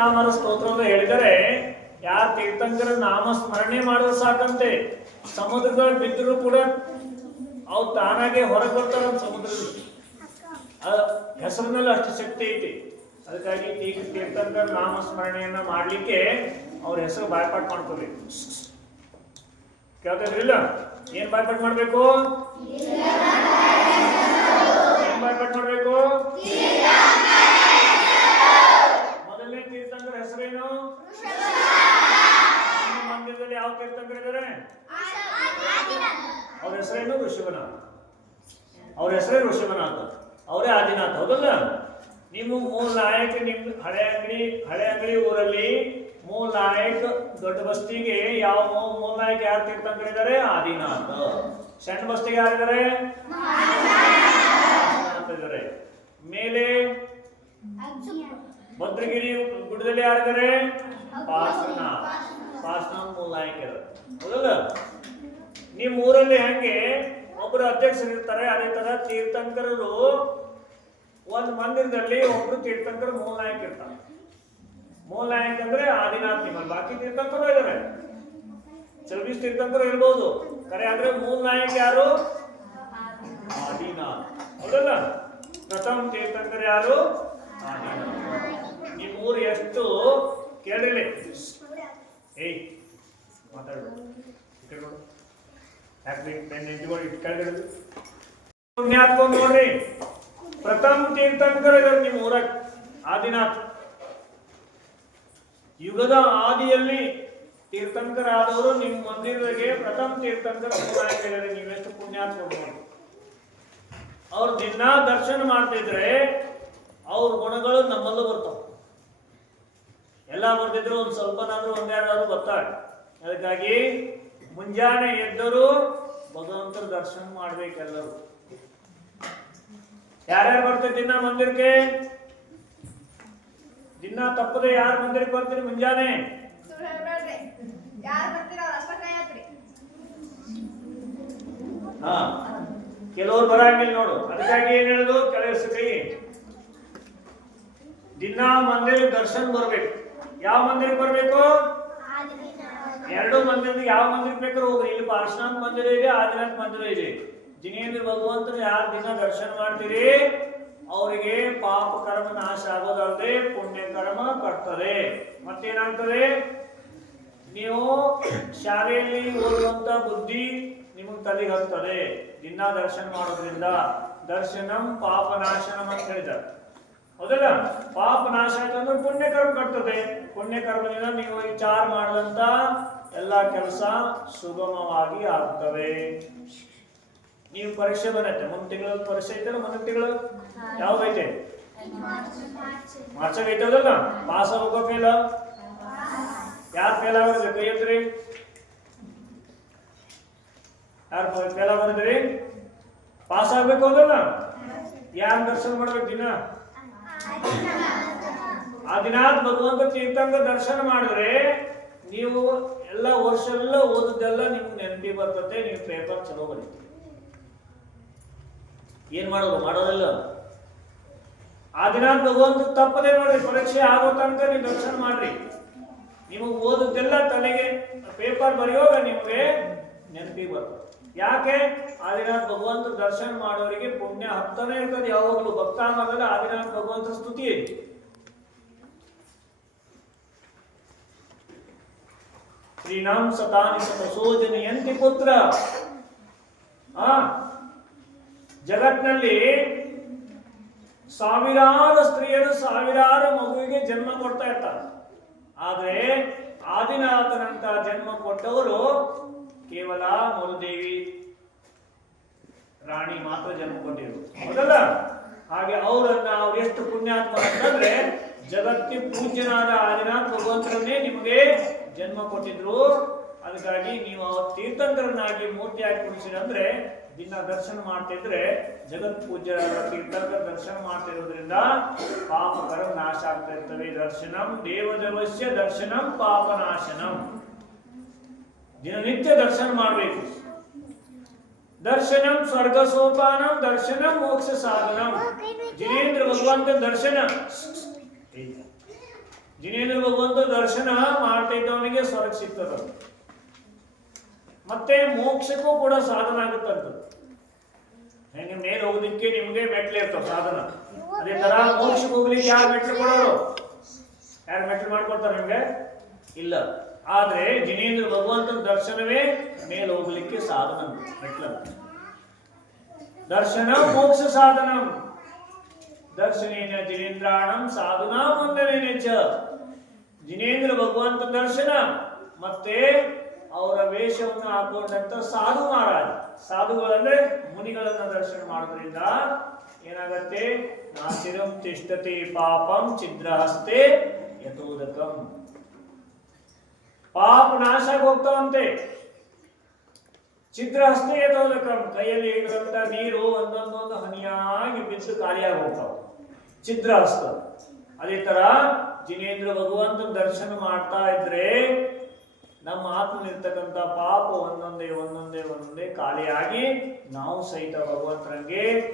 ನಾಮರ ಸ್ತೋತ್ರ ಅಂತ ಹೇಳಿದರೆ ಯಾರ ತೀರ್ಥಂಕರ ನಾಮ ಸ್ಮರಣೆ ಮಾಡಿದ್ರೆ ಸಾಕಂತೆ. ಸಮುದ್ರಗಳು ಬಿದ್ದರೂ ಕೂಡ ಅವು ತಾನಾಗೆ ಹೊರಗೆ ಬರ್ತಾರ ಸಮುದ್ರದಲ್ಲಿ. ಹೆಸರ ಹೆಸರಿನಲ್ಲಿ ಅಷ್ಟು ಶಕ್ತಿ ಐತಿ. ಅದಕ್ಕಾಗಿ ಈಗ ತೀರ್ಥಂಕರ ನಾಮ ಸ್ಮರಣೆಯನ್ನ ಮಾಡ್ಲಿಕ್ಕೆ ಅವ್ರ ಹೆಸರು ಬಾಯ್ಪಾಟ್ ಮಾಡ್ಕೋಬೇಕು. ಕೇಳ್ತಿದ್ರಿಲ್ಲ ಏನ್ ಬಾಯ್ಪಾಟ್ ಮಾಡ್ಬೇಕು? ಏನ್ ಬಾಯ್ಪಾಟ್ ಮಾಡ್ಬೇಕು ಮೊದಲನೇ ತೀರ್ಥಂಕರ ಹೆಸರೇನು ನಿಮ್ಮ ಮಂದಿರದಲ್ಲಿ ಯಾವ ತೀರ್ಥಂಕರ ಇದ್ದಾರೆ ಅವ್ರ ಹೆಸರೇನು ಋಷಭನಾಥ ಅವ್ರ ಹೆಸರೇ ಋಷಭನಾಥ ಅವರೇ ಆದಿನಾಥ ಹೌದಲ್ಲ? ನಿಮ್ಮ ಮೂಲ ನಾಯಕ ನಿಮ್ ಹಳೆ ಅಂಗಡಿ ಹಳೆ ಅಂಗಡಿ ಊರಲ್ಲಿ ಮೂಲ ನಾಯಕ ದೊಡ್ಡ ಬಸ್ತಿಗೆ ಯಾವ ಮೂಲ ನಾಯಕ ಯಾರು ತೀರ್ಥ ಇದ್ದಾರೆ ಆದಿನಾಥ. ಸಣ್ಣ ಬಸ್ತಿಗೆ ಯಾರಿದ್ದಾರೆ? ಮೇಲೆ ಭದ್ರಗಿರಿ ಗುಡ್ಡದಲ್ಲಿ ಯಾರಿದ್ದಾರೆ? ಪಾರ್ಶ್ವನ ಪಾರ್ಶ್ವನ ಮೂಲ ನಾಯಕರು. ಹೌದಲ್ಲ? ನಿಮ್ಮ ಊರಲ್ಲಿ ಹೆಂಗೆ ಒಬ್ಬರು ಅಧ್ಯಕ್ಷರು ಇರ್ತಾರೆ ಅದೇ ತರ ತೀರ್ಥಂಕರರು ಒಂದು ಮಂದಿರದಲ್ಲಿ ಒಬ್ರು ತೀರ್ಥಂಕರ ಮೂಲ ನಾಯಕ ಇರ್ತಾರೆ. ಮೂಲ ನಾಯಕ ಅಂದ್ರೆ ಆದಿನಾಥ್ ನಿಮ್ಮ ಬಾಕಿ ತೀರ್ಥಂಕರು ಇದ್ದಾರೆ ಚೌಬೀಸ್ ತೀರ್ಥಂಕರು ಇರ್ಬೋದು. ಕರೆ ಆದ್ರೆ ಮೂಲ ನಾಯಕ ಯಾರು? ಆದಿನಾಥ್. ಹೌದಲ್ಲ? ಪ್ರಥಮ ತೀರ್ಥಂಕರು ಯಾರು? ಆದಿನಾಥ್. ನಿಮ್ಮ ಊರು ಎಷ್ಟು ಕೇಳಿಲ್ಲ ಏಯ್ ನೋಡ್ರಿ. ಪ್ರಥಮ ತೀರ್ಥಂಕರ ಇದ್ದಾರೆ ನಿಮ್ಮ ಊರ ಆದಿನಾಥ್ ಯುಗದ ಆದಿಯಲ್ಲಿ ತೀರ್ಥಂಕರ ಆದವರು ನಿಮ್ಮ ಮಂದಿರಗೆ ಪ್ರಥಮ ತೀರ್ಥಂಕರ ನೀವೆಷ್ಟು ಪುಣ್ಯಾತ್ಮ ಅವ್ರು ದಿನ ದರ್ಶನ ಮಾಡ್ತಿದ್ರೆ ಬರ್ತಿದ್ರು ಒಂದು ಸ್ವಲ್ಪನಾದ್ರೂ ಒಂದೆರಡಾದ್ರೂ ಗೊತ್ತಾಳೆ ಅದಕ್ಕಾಗಿ ಮುಂಜಾನೆ ಎದ್ದರು ಭಗವಂತರ ದರ್ಶನ ಮಾಡ್ಬೇಕೆಲ್ಲರೂ. ಯಾರ್ಯಾರು ಬರ್ತೀರಿ ದಿನ ಮಂದಿರಕ್ಕೆ? ದಿನ ತಪ್ಪದೆ ಯಾರು ಮಂದಿರಕ್ಕೆ ಬರ್ತೀರಿ ಮುಂಜಾನೆ? ಹಾ, ಕೆಲವ್ರು ಬರಂಗಿಲ್ಲ ನೋಡು. ಅದಕ್ಕಾಗಿ ಏನ್ ಹೇಳುದು? ಕೆಲಸ ಕೈ. ದಿನ ಮಂದಿರ ದರ್ಶನ ಬರ್ಬೇಕು. ಯಾವ ಮಂದಿರಕ್ಕೆ ಬರಬೇಕು? ಎರಡು ಮಂದಿರದ ಯಾವ ಮಂದಿರಕ್ಕೆ ಬೇಕಾದ್ರೂ ಹೋಗ್ರಿ. ಇಲ್ಲಿ ಪಾರ್ಶ್ವನಾಥ್ ಮಂದಿರ ಇದೆ ಆದಿನಾಥ್ ಮಂದಿರ ಇದೆ. ಜಿನೇಂದ್ರ ಭಗವಂತನ ಯಾರು ದಿನ ದರ್ಶನ ಮಾಡ್ತೀರಿ? ಅವರಿಗೆ ಪಾಪ ಕರ್ಮ ನಾಶ ಆಗೋದಲ್ಲದೆ ಪುಣ್ಯ ಕರ್ಮ ಕಟ್ತದೆ. ಮತ್ತೇನಾಗ್ತದೆ? ನೀವು ಶಾಲೆಯಲ್ಲಿ ಓದುವಂತ ಬುದ್ಧಿ ನಿಮಗೆ ತಲೆಗೆ ಹತ್ತದೆ. ದಿನ ದರ್ಶನ ಮಾಡೋದ್ರಿಂದ. ದರ್ಶನಂ ಪಾಪ ನಾಶನಂ ಅಂತ ಹೇಳಿದ್ದಾರೆ. ಹೌದಲ್ಲ ಪಾಪ ನಾಶ ಆಯ್ತು ಅಂದ್ರೆ ಪುಣ್ಯಕರ್ಮ ಕಟ್ತದೆ. ಪುಣ್ಯ ಕರ್ಮದಿಂದ ನೀವು ವಿಚಾರ ಮಾಡಿದಂತ ಎಲ್ಲ ಕೆಲಸ ಸುಗಮವಾಗಿ ಆಗ್ತವೆ. ನೀವು ಪರೀಕ್ಷೆ ಬಂದೈತೆ ಮುಂದ್ ತಿಂಗಳ ಪರೀಕ್ಷೆ ಐತೆ ಮುಂದಿನ ತಿಂಗಳು ಯಾವ್ದೈತೆ ಐತೆ? ಹೌದಲ್ಲ? ಪಾಸ್ ಹೋಗ ಫೇಲ್ ಯಾರು ಫೇಲ್ ಆಗೋದು ಕೈ ಯಾರು ಫೇಲ್ ಆಗೋದ್ರಿ ಪಾಸ್ ಆಗ್ಬೇಕು ಹೌದಲ್ಲ? ಯಾರು ದರ್ಶನ ಮಾಡ್ಬೇಕು ದಿನ? ಆದಿನಾಥ್ ಭಗವಂತ ತೀರ್ಥಂಗ ದರ್ಶನ ಮಾಡಿದ್ರೆ ನೀವು ಎಲ್ಲ ವರ್ಷ ಎಲ್ಲ ಓದಿದ್ದೆಲ್ಲ ನಿಮ್ಗೆ ನೆನಪಿ ಬರ್ತದೆ, ನೀವು ಪೇಪರ್ ಚಲೋ ಬರೀತೀರಿ. ಏನ್ ಮಾಡೋದು? ಮಾಡೋದಿಲ್ಲ. ದಿನ ಭಗವಂತ ತಪ್ಪದೆ ನೋಡ್ರಿ ಪರೀಕ್ಷೆ ಆಗೋ ತನಕ ನೀವು ದರ್ಶನ ಮಾಡ್ರಿ. ನಿಮಗೆ ಓದಿದ್ದೆಲ್ಲ ತಲೆಗೆ ಪೇಪರ್ ಬರೆಯುವಾಗ ನಿಮಗೆ ನೆನಪಿ ಬರ್ತದೆ. ಯಾಕೆ? ಆದಿನಾಥ್ ಭಗವಂತ ದರ್ಶನ ಮಾಡೋರಿಗೆ ಪುಣ್ಯ ಹತ್ತನೇ ಇರ್ತದೆ ಯಾವಾಗಲೂ. ಭಕ್ತಾನ ಆದಿನಾಥ್ ಭಗವಂತ ಸ್ತುತಿ ಐತಿ ಶ್ರೀನಾಂ ಸತಾನಿ ಸತಸೋಜನೆಯಂತಿ ಪುತ್ರ? ಆ? ಜಗತ್ನಲ್ಲಿ ಸಾವಿರಾರು ಸ್ತ್ರೀಯರು ಸಾವಿರಾರು ಮಗುವಿಗೆ ಜನ್ಮ ಕೊಡ್ತಾ ಇರ್ತಾರೆ. ಆದ್ರೆ ಆದಿನಾಥನಂತ ಜನ್ಮ ಕೊಟ್ಟವರು ಕೇವಲ ಮರುದೇವಿ. ರಾಣಿ ಮಾತ್ರ ಜನ್ಮ ಕೊಟ್ಟಿದ್ರು ಹೌದಲ್ಲ? ಹಾಗೆ ಅವರನ್ನ ಅವ್ರು ಎಷ್ಟು ಪುಣ್ಯಾತ್ಮ ಅಂತಂದ್ರೆ ಜಗತ್ತಿ ಪೂಜ್ಯನಾದ ಆದಿನಾಥ್ ಭಗವಂತರನ್ನೇ ನಿಮಗೆ ಜನ್ಮ ಕೊಟ್ಟಿದ್ರು. ಅದಕ್ಕಾಗಿ ನೀವು ತೀರ್ಥಂಕರನಾಗಿ ತೀರ್ಥಂಕರನ್ನಾಗಿ ಮೂರ್ತಿಯಾಗಿ ಅಂದ್ರೆ ದಿನ ದರ್ಶನ ಮಾಡ್ತಿದ್ರೆ ಜಗತ್ ಪೂಜ್ಯರಾದ ತೀರ್ಥಂಕರ ದರ್ಶನ ಮಾಡ್ತಿರೋದ್ರಿಂದ ಪಾಪಕರ ನಾಶ ಆಗ್ತಾ ಇರ್ತವೆ ದರ್ಶನಂ ದೇವದೇವಸ್ಯ ದರ್ಶನಂ ಪಾಪನಾಶನಂ ದಿನನಿತ್ಯ ದರ್ಶನ ಮಾಡಬೇಕು. ದರ್ಶನಂ ಸ್ವರ್ಗ ಸೋಪಾನಂ ದರ್ಶನಂ ಮೋಕ್ಷ ಸಾಧನಂ ಜಿನೇಂದ್ರ ಭಗವಂತ ದರ್ಶನ. ಜಿನೇಂದ್ರ ಭಗವಂತ ದರ್ಶನ ಮಾಡ್ತಾ ಇದ್ದವನಿಗೆ ಸ್ವರ್ಗ ಸಿಗ್ತದ. ಮತ್ತೆ ಮೋಕ್ಷಕ್ಕೂ ಕೂಡ ಸಾಧನ ಆಗುತ್ತಂತ ಹೆಂಗೆ ಮೇಲೆ ಹೋಗೋದಕ್ಕೆ ನಿಮ್ಗೆ ಮೆಟ್ಲು ಇರ್ತಾವ ಸಾಧನ. ಅದೇ ತರ ಮೋಕ್ಷಕ್ಕೆ ಹೋಗ್ಲಿಕ್ಕೆ ಯಾರು ಮೆಟ್ಲು ಕೊಡೋರು? ಯಾರು ಮೆಟ್ಲು ಮಾಡ್ಕೊಡ್ತಾರೆ ನಿಮ್ಗೆ? ಇಲ್ಲ. ಆದ್ರೆ ಜಿನೇಂದ್ರ ಭಗವಂತನ ದರ್ಶನವೇ ಮೇಲೆ ಹೋಗ್ಲಿಕ್ಕೆ ಸಾಧನ ಮೆಟ್ಲ ದರ್ಶನ ಮೋಕ್ಷ ಸಾಧನ. ದರ್ಶನೇನ ಜಿನೇಂದ್ರಾಣಂ ಸಾಧನಾ ಮಂದನೇನೆ ಚ. ಜಿನೇಂದ್ರ ಭಗವಂತ ದರ್ಶನ. ಮತ್ತೆ ಅವರ ವೇಷವನ್ನು ಹಾಕೊಂಡಂತ ಸಾಧು ಮಹಾರಾಜ್. ಸಾಧುಗಳಂದ್ರೆ ಮುನಿಗಳನ್ನ ದರ್ಶನ ಮಾಡೋದ್ರಿಂದ ಏನಾಗತ್ತೆ? ನಾಸಿರಂ ತಿಷ್ಟತೆ ಪಾಪಂ ಛಿದ್ರಹಸ್ತೆ ಯಥೋದಕಂ. ಪಾಪ ನಾಶ ಹೋಗ್ತಾವಂತೆ ಛಿದ್ರಹಸ್ತೆ ಯಥೋದಕಂ. ಕೈಯಲ್ಲಿ ಹಿಡಿದಂತ ನೀರು ಒಂದೊಂದೊಂದು ಹನಿಯಾಗಿ ಬಿದ್ದು ಖಾಲಿಯಾಗಿ ಹೋಗ್ತಾವ. ಛಿದ್ರಹಸ್ತ. ಅದೇ ತರ ಜಿನೇಂದ್ರ ಭಗವಂತನ ದರ್ಶನ ಮಾಡ್ತಾ ಇದ್ರೆ ನಮ್ಮ ಆತ್ಮನಿರ್ತಕ್ಕಂಥ ಪಾಪ ಒಂದೊಂದೇ ಒಂದೊಂದೇ ಒಂದೊಂದೇ ಖಾಲಿಯಾಗಿ ನಾವು ಸಹಿತ ಭಗವಂತರಂಗೆ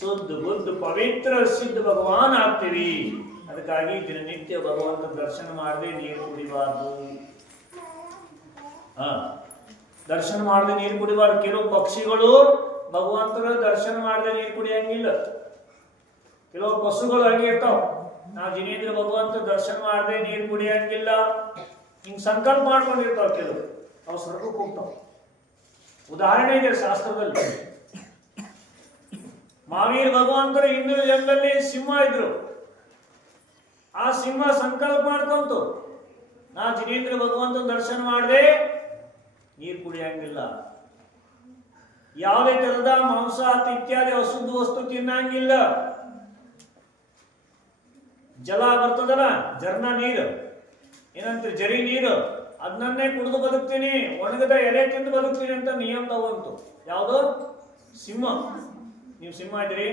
ಶುದ್ಧ, ಬುದ್ಧ, ಪವಿತ್ರ, ಸಿದ್ಧ ಭಗವಾನ್ ಆಗ್ತೀವಿ. ಅದಕ್ಕಾಗಿ ದಿನನಿತ್ಯ ಭಗವಂತ ದರ್ಶನ ಮಾಡದೆ ನೀರು ಕುಡಿಬಾರ್ದು. ಹಾ. ದರ್ಶನ ಮಾಡದೆ ನೀರು ಕುಡಿಬಾರ್ದು. ಕೆಲವು ಪಕ್ಷಿಗಳು ಭಗವಂತನ ದರ್ಶನ ಮಾಡದೆ ನೀರು ಕುಡಿಯಂಗಿಲ್ಲ. ಕೆಲವು ಪಶುಗಳು ಹಂಗೆ ಇರ್ತಾವ. ನಾವು ಜಿನೇಂದ್ರ ಭಗವಂತ ದರ್ಶನ ಮಾಡದೆ ನೀರು ಕುಡಿಯಂಗಿಲ್ಲ. ಹಿಂಗ್ ಸಂಕಲ್ಪ ಮಾಡ್ಕೊಂಡಿರ್ತಾವ ಕೆಲವು ಅವು ಸ್ವರ್ಗಕ್ಕೆ ಹೋಗ್ತಾವ. ಉದಾಹರಣೆ ಇದೆ ಶಾಸ್ತ್ರದಲ್ಲಿ. ಮಾವೀರ ಭಗವಂತರು ಹಿಂದಿನ ಜನದಲ್ಲಿ ಸಿಂಹ ಇದ್ರು. ಆ ಸಿಂಹ ಸಂಕಲ್ಪ ಮಾಡ್ಕೊಂತು. ನಾ ಜಿನೇಂದ್ರ ಭಗವಂತನ ದರ್ಶನ ಮಾಡದೆ ನೀರು ಕುಡಿಯಂಗಿಲ್ಲ. ಯಾವುದೇ ತರದ ಮಾಂಸ ಇತ್ಯಾದಿ ಅಶುದ್ಧ ವಸ್ತು ತಿನ್ನಂಗಿಲ್ಲ. ಜಲ ಬರ್ತದಲ್ಲ, ಜರ್ನ ನೀರು. ಏನಂತ ಜರಿ ನೀರು. ಅದನ್ನೇ ಕುಡಿದು ಬದುಕ್ತೀನಿ, ಒಣಗದ ಎಲೆ ತಿಂದು ಬದುಕ್ತೀನಿ ಅಂತ ನಿಯಮ ತಗೊಂತು. ಯಾವುದು? ಸಿಂಹ. ನೀವು ಸಿಂಹ ಇದ್ರಿ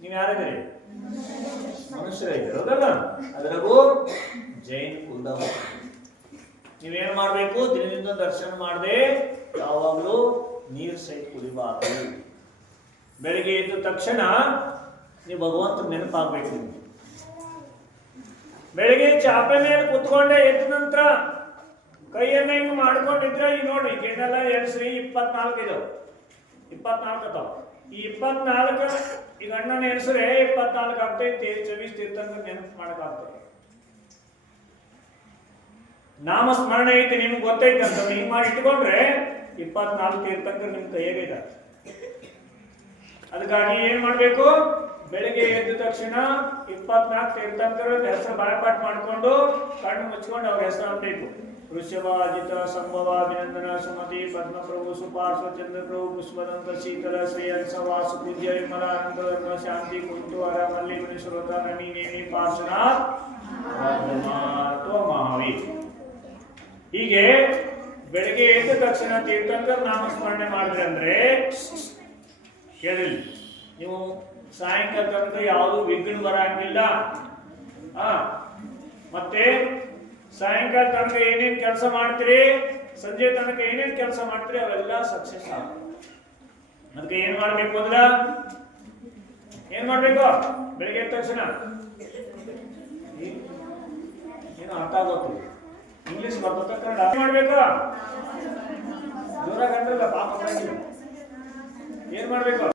ನೀವು ಯಾರಿದ್ರಿ ಮನುಷ್ಯರ ಅದರಗೂ ಜೈನ್ ಕುಲದ ನೀವೇನ್ ಮಾಡಬೇಕು? ದಿನದಿಂದ ದರ್ಶನ ಮಾಡದೆ ಯಾವಾಗಲೂ ನೀರು ಸಹಿತ ಕುಡಿಬಾರ್ದು. ಬೆಳಿಗ್ಗೆ ಎದ್ದ ತಕ್ಷಣ ನೀವು ಭಗವಂತ ನೆನಪಾಗಬೇಕು ನಿಮ್ಗೆ. ಬೆಳಿಗ್ಗೆ ಚಾಪೆ ಮೇಲೆ ಕುತ್ಕೊಂಡೆ ಎದ್ದ ನಂತರ ಕೈಯನ್ನ ಹಿಂಗ್ ಮಾಡ್ಕೊಂಡಿದ್ರೆ ಈಗ ನೋಡ್ರಿ ಗಿಣ್ಣೆಲ್ಲ ಎಣ್ಸ್ರಿ ಇಪ್ಪತ್ನಾಲ್ಕು ಇದು. ಇಪ್ಪತ್ನಾಲ್ಕು ಅದಾವ. ಈ ಇಪ್ಪತ್ನಾಲ್ಕು ಈಗ ಅಣ್ಣನ ಎಣ್ಸ್ರೆ ಇಪ್ಪತ್ನಾಲ್ಕು ಆಗ್ತೈತಿ ಚವಿಸ್ ತೀರ್ಥಂಗ ನೆನಪು ಮಾಡಕ್ಕಾಗ್ತದೆ ನಾಮಸ್ಮರಣೆ ಐತಿ, ನಿಮ್ಗೆ ಗೊತ್ತೈತೆ ಅಂತ. ಹಿಂಗ್ ಮಾಡಿ ಇಟ್ಕೊಂಡ್ರೆ ಇಪ್ಪತ್ನಾಲ್ಕು ತೀರ್ಥಂಕರ್ ನಿಮ್ ಕೈಯಾಗಿದೆ ಅದಕ್ಕಾಗಿ ಏನ್ ಮಾಡ್ಬೇಕು? ಬೆಳಿಗ್ಗೆ ಎದ್ದ ತಕ್ಷಣ ಇಪ್ಪತ್ನಾಲ್ಕು ತೀರ್ಥಂಕರ ಹೆಸರು ಬಾಯಪಾಠ ಮಾಡ್ಕೊಂಡು ಕಣ್ಣು ಮುಚ್ಕೊಂಡು ಅವ್ರ ಹೆಸರು ಹಾಕ್ಬೇಕು ವೃಷಭಾಜಿತ ಸಂಭವ ಅಭಿನಂದನ ಸುಮತಿ, ಪದ್ಮಪ್ರಭು, ಸುಪಾರ್ಶ್ವ ಚಂದ್ರಪ್ರಭು, ಪುಷ್ಪದಂತ, ಶೀತಲ, ಶ್ರೇಯಂಸ ವಾಸು ಪೂಜ್ಯ ವಿಮಲ ಅನಂತ ಶಾಂತಿ ಕುಂತು ಹರ ಮಲ್ಲಿ ಮುನಿಶ್ವರತ ನಮಿ, ನೇಮಿ, ಪಾರ್ಶ್ವನಾಥ್ ಮಹಾವಿ ಹೀಗೆ ಬೆಳಗ್ಗೆ ಎದ್ದ ತಕ್ಷಣ ತೀರ್ಥಂಕರ್ ನಾಮಸ್ಮರಣೆ ಮಾಡಿದ್ರೆ ಅಂದ್ರೆ ಕೇಳಿ ನೀವು ಸಾಯಂಕಾಲ ತನಕ ಯಾವುದು ವಿಘ್ನ ಬರಂಗಿಲ್ಲ. ಆ, ಮತ್ತೆ ಸಾಯಂಕಾಲ ತನಕ ಏನೇನು ಕೆಲಸ ಮಾಡ್ತೀರಿ? ಸಂಜೆ ತನಕ ಏನೇನು ಕೆಲಸ ಮಾಡ್ತೀರಿ? ಅವೆಲ್ಲ ಸಕ್ಸಸ್ ಅದಕ್ಕೆ ಏನ್ ಮಾಡ್ಬೇಕು ಅಂದ್ರ ಏನ್ ಮಾಡ್ಬೇಕು? ಬೆಳಿಗ್ಗೆ ಎದ್ದ ತಕ್ಷಣ? ಏನು ಅರ್ಥ ಆಗೋದು ಇಂಗ್ಲಿಷ್ ಬರ್ತದ ಕನ್ನಡ? ಮಾಡಬೇಕು? ಜೋರಾಗಿ ಪಾಪ. ಏನ್ ಮಾಡ್ಬೇಕು?